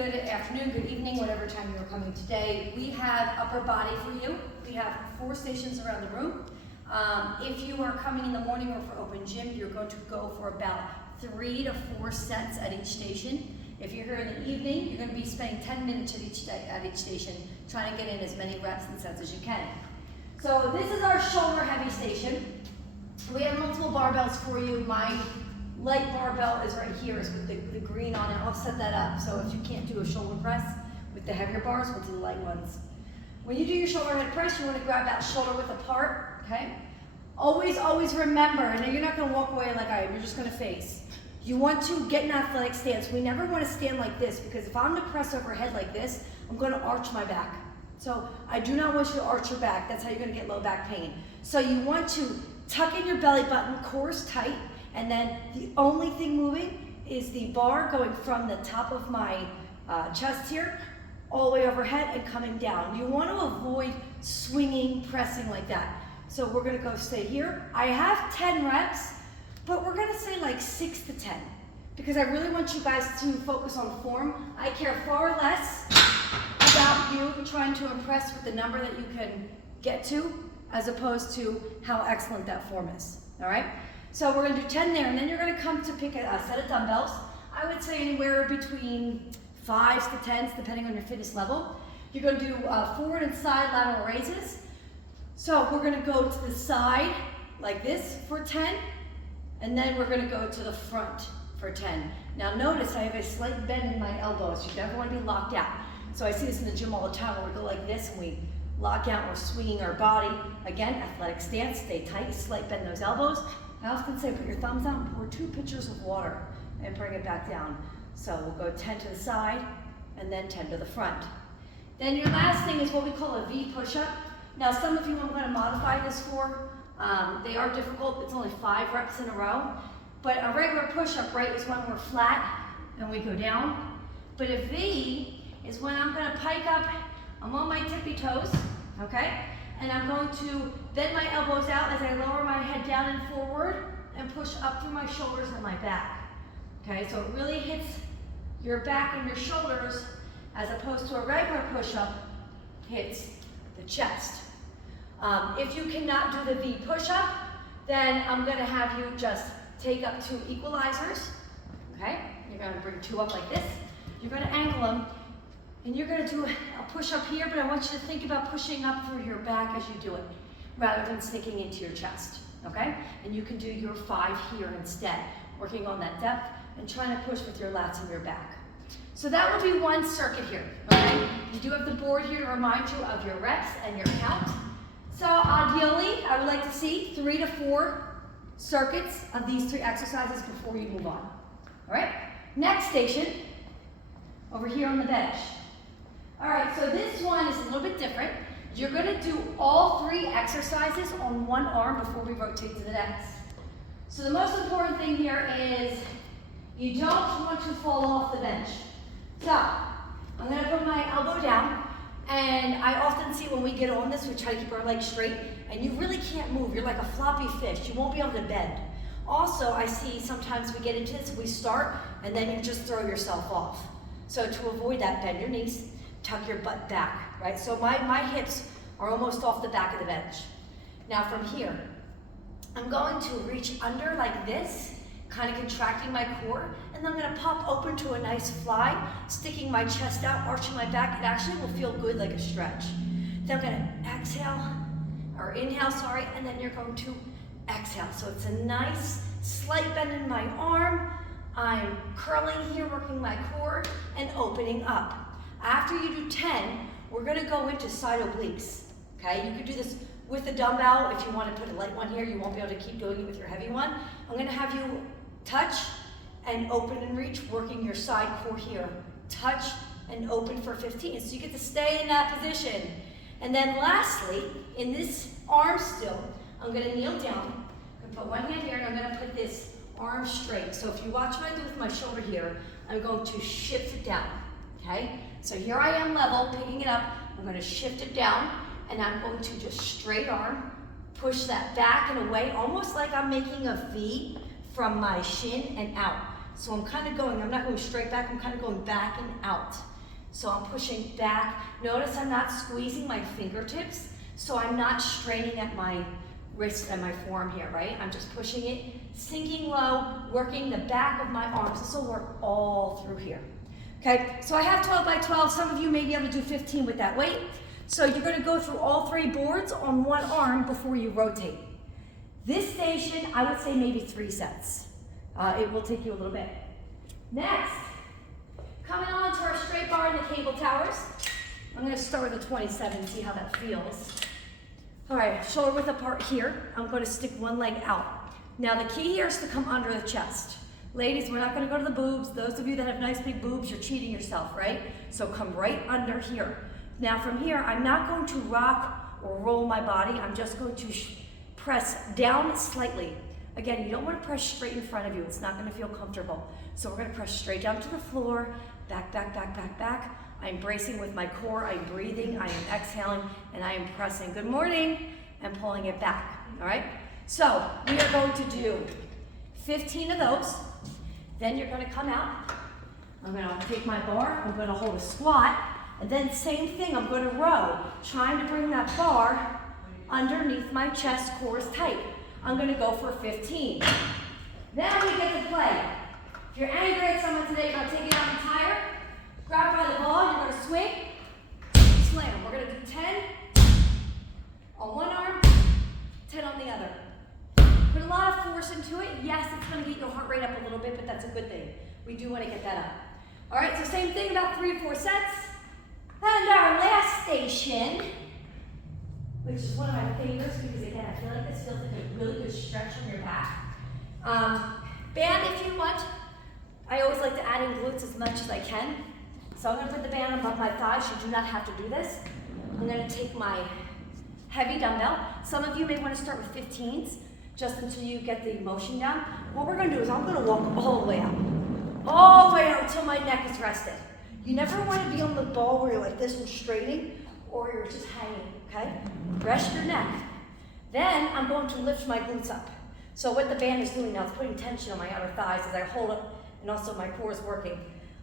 good afternoon, good evening, whatever time you're coming today. We have upper body for you. We have 4 stations around the room. If you are coming in the morning or for open gym, you're going to go for about 3 to 4 sets at each station. If you're here in the evening, you're going to be spending 10 minutes at each station, trying to get in as many reps and sets as you can. So this is our shoulder heavy station. We have multiple barbells for you. My light barbell is right here, is with the green on it. I'll set that up. So if you can't do a shoulder press with the heavier bars, we'll do the light ones. When you do your shoulder head press, you want to grab that shoulder width apart, okay? Always remember, and you're not going to walk away like I am, you're just going to face. You want to get an athletic stance. We never want to stand like this, because if I'm to press overhead like this, I'm going to arch my back. So I do not want you to arch your back. That's how you're going to get low back pain. So you want to tuck in your belly button, core's tight, and then the only thing moving is the bar going from the top of my chest here all the way overhead and coming down. You want to avoid swinging, pressing like that. So we're going to go stay here. I have 10 reps, but we're going to say like 6 to 10 because I really want you guys to focus on form. I care far less about you trying to impress with the number that you can get to as opposed to how excellent that form is, all right? So we're gonna do 10 there, and then you're gonna come to pick a set of dumbbells. I would say anywhere between 5s to 10s, depending on your fitness level. You're gonna do forward and side lateral raises. So we're gonna go to the side like this for 10, and then we're gonna go to the front for 10. Now notice I have a slight bend in my elbows. You never wanna be locked out. So I see this in the gym all the time where we go like this and we lock out, we're swinging our body. Again, athletic stance, stay tight, slight bend those elbows. I often say put your thumbs down, pour 2 pitchers of water and bring it back down. So we'll go 10 to the side and then 10 to the front. Then your last thing is what we call a V push-up. Now some of you I'm going to modify this for. They are difficult, it's only 5 reps in a row. But a regular push-up, right, is when we're flat and we go down. But a V is when I'm going to pike up, I'm on my tippy toes, okay? And I'm going to bend my elbows out as I lower my head down and forward and push up through my shoulders and my back. Okay, so it really hits your back and your shoulders as opposed to a regular push-up hits the chest. If you cannot do the V push-up, then I'm gonna have you just take up 2 equalizers, okay? You're gonna bring 2 up like this. You're gonna angle them. And you're going to do a push up here, but I want you to think about pushing up through your back as you do it, rather than sticking into your chest, okay? And you can do your 5 here instead, working on that depth and trying to push with your lats and your back. So that would be 1 circuit here, okay? You do have the board here to remind you of your reps and your count. So ideally, I would like to see 3 to 4 circuits of these 3 exercises before you move on, all right? Next station, over here on the bench. All right, so this one is a little bit different. You're gonna do all 3 exercises on 1 arm before we rotate to the next. So the most important thing here is you don't want to fall off the bench. So I'm gonna put my elbow down, and I often see when we get on this, we try to keep our legs straight, and you really can't move. You're like a floppy fish. You won't be able to bend. Also, I see sometimes we get into this, we start, and then you just throw yourself off. So to avoid that, bend your knees, tuck your butt back, right? So my hips are almost off the back of the bench. Now from here, I'm going to reach under like this, kind of contracting my core, and then I'm gonna pop open to a nice fly, sticking my chest out, arching my back. It actually will feel good like a stretch. Then I'm gonna exhale, or inhale, sorry, and then you're going to exhale. So it's a nice slight bend in my arm. I'm curling here, working my core, and opening up. After you do 10, we're gonna go into side obliques, okay? You could do this with a dumbbell. If you wanna put a light one here, you won't be able to keep doing it with your heavy one. I'm gonna have you touch and open and reach, working your side core here. Touch and open for 15. So you get to stay in that position. And then lastly, in this arm still, I'm gonna kneel down. I'm gonna put one hand here, and I'm gonna put this arm straight. So if you watch what I do with my shoulder here, I'm going to shift it down, okay? So here I am level, picking it up. I'm going to shift it down, and I'm going to just straight arm, push that back and away, almost like I'm making a V from my shin and out. So I'm kind of going, I'm not going straight back, I'm kind of going back and out. So I'm pushing back. Notice I'm not squeezing my fingertips, so I'm not straining at my wrist and my forearm here, right? I'm just pushing it, sinking low, working the back of my arms. This will work all through here. Okay, so I have 12 by 12. Some of you may be able to do 15 with that weight. So you're gonna go through all 3 boards on one arm before you rotate. This station, I would say maybe 3 sets. It will take you a little bit. Next, coming on to our straight bar and the cable towers. I'm gonna start with a 27, see how that feels. All right, shoulder width apart here. I'm gonna stick one leg out. Now the key here is to come under the chest. Ladies, we're not gonna go to the boobs. Those of you that have nice big boobs, you're cheating yourself, right? So come right under here. Now from here, I'm not going to rock or roll my body. I'm just going to press down slightly. Again, you don't want to press straight in front of you. It's not going to feel comfortable. So we're going to press straight down to the floor, back, back, back, back, back. I'm bracing with my core. I'm breathing. I am exhaling, and I am pressing. Good morning, and pulling it back. All right? So we are going to do 15 of those. Then you're going to come out. I'm going to take my bar. I'm going to hold a squat. And then same thing. I'm going to row, trying to bring that bar underneath my chest, core is tight. I'm gonna go for 15. Then we get to play. If you're angry at someone today about taking out the tire, grab by the ball, you're gonna swing, slam. We're gonna do 10 on one arm, 10 on the other. Put a lot of force into it. Yes, it's gonna get your heart rate up a little bit, but that's a good thing. We do wanna get that up. All right, so same thing, about 3 or 4 sets. And our last station, which is one of my favorites because again, I feel like this feels like a really good stretch on your back. Band if you want. I always like to add in glutes as much as I can. So I'm gonna put the band above my thighs. You do not have to do this. I'm gonna take my heavy dumbbell. Some of you may wanna start with 15s just until you get the motion down. What we're gonna do is I'm gonna walk all the way out. All the way out until my neck is rested. You never wanna be on the ball where you're like this and straining or you're just hanging. Okay? Rest your neck. Then I'm going to lift my glutes up. So what the band is doing now is putting tension on my outer thighs as I hold it, and also my core is working.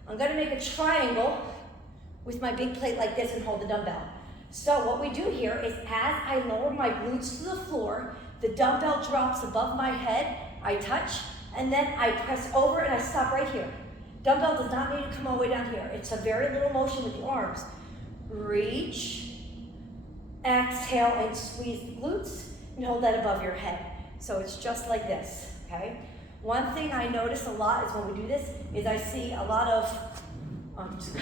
I'm going to make a triangle with my big plate like this and hold the dumbbell. So what we do here is as I lower my glutes to the floor, the dumbbell drops above my head, I touch, and then I press over and I stop right here. Dumbbell does not need to come all the way down here. It's a very little motion with the arms. Reach. Exhale and squeeze the glutes and hold that above your head. So it's just like this, okay? One thing I notice a lot is when we do this is I see a lot of, just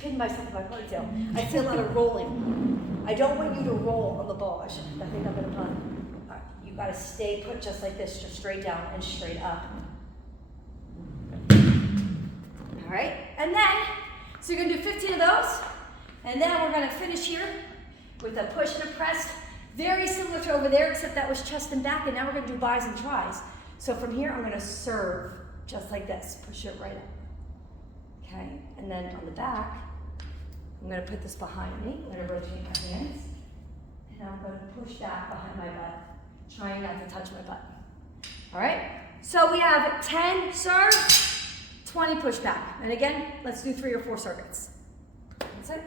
pinning myself in my ponytail. I see a lot of rolling. I don't want you to roll on the ball. I think I'm gonna pun. All right, you gotta stay put just like this, just straight down and straight up. All right, and then, so you're gonna do 15 of those, and then we're gonna finish here with a push and a press, very similar to over there, except that was chest and back, and now we're gonna do bis and tris. So from here, I'm gonna serve just like this, push it right up. Okay, and then on the back, I'm gonna put this behind me, I'm gonna rotate my hands, and I'm gonna push that behind my butt, trying not to touch my butt. All right, so we have 10 serve, 20 push back. And again, let's do 3 or 4 circuits. That's it.